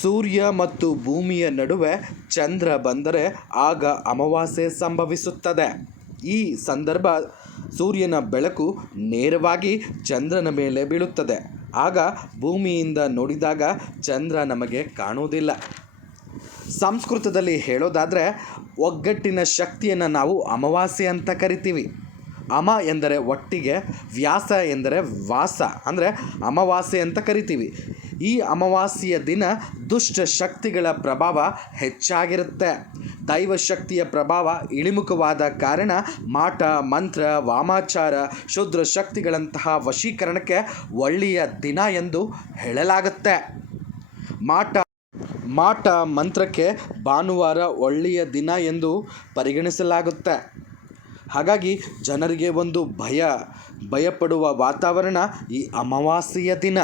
ಸೂರ್ಯ ಮತ್ತು ಭೂಮಿಯ ನಡುವೆ ಚಂದ್ರ ಬಂದರೆ ಆಗ ಅಮಾವಾಸ್ಯೆ ಸಂಭವಿಸುತ್ತದೆ. ಈ ಸಂದರ್ಭ ಸೂರ್ಯನ ಬೆಳಕು ನೇರವಾಗಿ ಚಂದ್ರನ ಮೇಲೆ ಬೀಳುತ್ತದೆ. ಆಗ ಭೂಮಿಯಿಂದ ನೋಡಿದಾಗ ಚಂದ್ರ ನಮಗೆ ಕಾಣುವುದಿಲ್ಲ. ಸಂಸ್ಕೃತದಲ್ಲಿ ಹೇಳೋದಾದರೆ ಒಗ್ಗಟ್ಟಿನ ಶಕ್ತಿಯನ್ನು ನಾವು ಅಮಾವಾಸ್ಯೆ ಅಂತ ಕರಿತೀವಿ. ಅಮ ಎಂದರೆ ಒಟ್ಟಿಗೆ, ವ್ಯಾಸ ಎಂದರೆ ವಾಸ, ಅಂದರೆ ಅಮಾವಾಸ್ಯೆ ಅಂತ ಕರಿತೀವಿ. ಈ ಅಮಾವಾಸ್ಯೆಯ ದಿನ ದುಷ್ಟ ಶಕ್ತಿಗಳ ಪ್ರಭಾವ ಹೆಚ್ಚಾಗಿರುತ್ತೆ. ದೈವಶಕ್ತಿಯ ಪ್ರಭಾವ ಇಳಿಮುಖವಾದ ಕಾರಣ ಮಾಟ, ಮಂತ್ರ, ವಾಮಾಚಾರ, ಶೂದ್ರ ಶಕ್ತಿಗಳಂತಹ ವಶೀಕರಣಕ್ಕೆ ಒಳ್ಳೆಯ ದಿನ ಎಂದು ಹೇಳಲಾಗುತ್ತೆ. ಮಾಟ ಮಂತ್ರಕ್ಕೆ ಭಾನುವಾರ ಒಳ್ಳೆಯ ದಿನ ಎಂದು ಪರಿಗಣಿಸಲಾಗುತ್ತೆ. ಹಾಗಾಗಿ ಜನರಿಗೆ ಒಂದು ಭಯಪಡುವ ವಾತಾವರಣ ಈ ಅಮಾವಾಸ್ಯೆಯ ದಿನ.